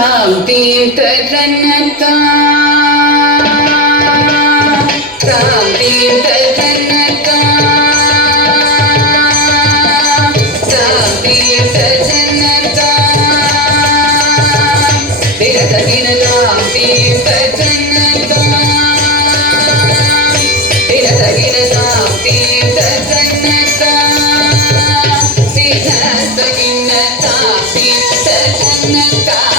तां तीं तदन्नता तां तीं तदन्नता तां तीं तदन्नता तिरतगिन तां तीं तदन्नता तिरतगिन तां तीं तदन्नता तिरतगिन तां तीं तदन्नता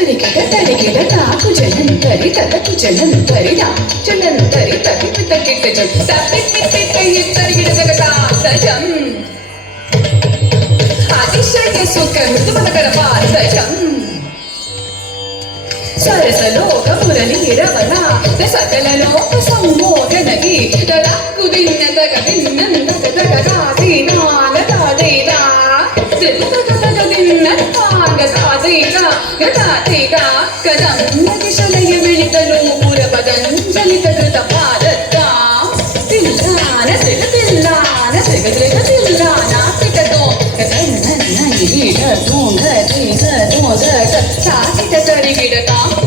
తరిగిడ తాకు జనంతరి తలకు జనంతరి దా జనంతరి తకి పితకిట జం తప్పిపిపికయ్య తరిగిడ తగతాసజం అతిశయ సుఖ మృదుమకర పాసజం సరసలోక మురళీరవణ సకల లోక సంమోహనగి తదక్కు దిన్న తగ దిన్నంద తగ దాదీనాగ దాదీదా త్రితగ దిన్న తాగ దాదీదా గదాదీదా కదం నదిశలయ విళితలు పుర పదంజలిత కృత పాదత్తా తిల్లాన త్రిగ తిల్లాన త్రిగ త్రిగ తిల్లాన పిటతో కదన్నన్న ఈడ దూంగ తీగ దోద సాకిట తరిగిడ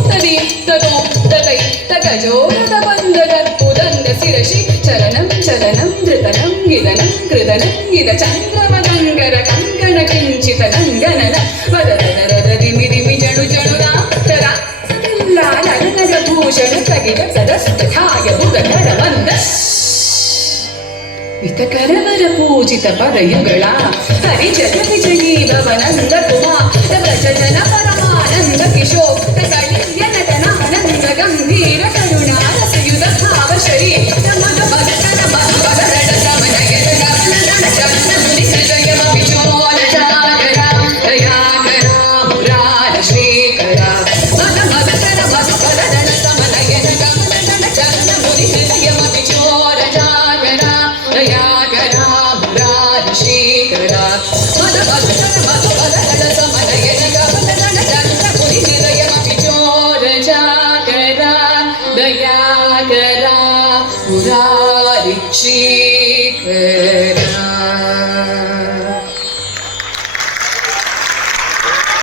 తది తదో తదై తగజోరద బందదద్భుతంగ శిరషి చలనం చలనం ధృతనం గిదనం కృదనం గిద చంద్రమదంగర కంకణ కించిత నంగనన వదదరద దిమి దిమి జడు జడురా తరా సతిల్లా నగనగ భూషణ కగిట సదస్తథాయ బుధకర వంద ಹಿತಕರವರ ಪೂಜಿತ ಪದಯುಗಳ ಹರಿ ಜಗ ವಿಜಯೀ ಭವನಂದ ಕುಮಾರ ಪ್ರಜನ ಪರಮಾನಂದ ಕಿಶೋರ ಕಳಿಯನ ಆನಂದ ಗಂಭೀರ ಕರುಣಾ ರಸಯುಧ ಭಾವ ಶರೀರ ಮಗ ಮಗನ ಮಗನ ಸಮನ ಗಮನ ಚರಣ ಮುನಿ ಹೃದಯ ವಿಚೋರ ಜಾಗರ ದಯಾಕರ ಮುರಾರ ಶ್ರೀಕರ ಮಗ ಮಗನ ಮಗನ ಸಮನ ಗಮನ ಚರಣ ಮುನಿ ಹೃದಯ ವಿಚೋರ ಜಾಗರ ದಯಾಕರ ಮುರಾರ ಶ್ರೀಕರ ಮದ ಮದ ಸಮನಯನ ಗಮನ ಚಂದ್ರ ಪುರಿ ಹೃದಯ ವಿಚೋರ ಜಾಗರ ದಯಾಕರ ಮುರಾರಿ ಶ್ರೀಕರ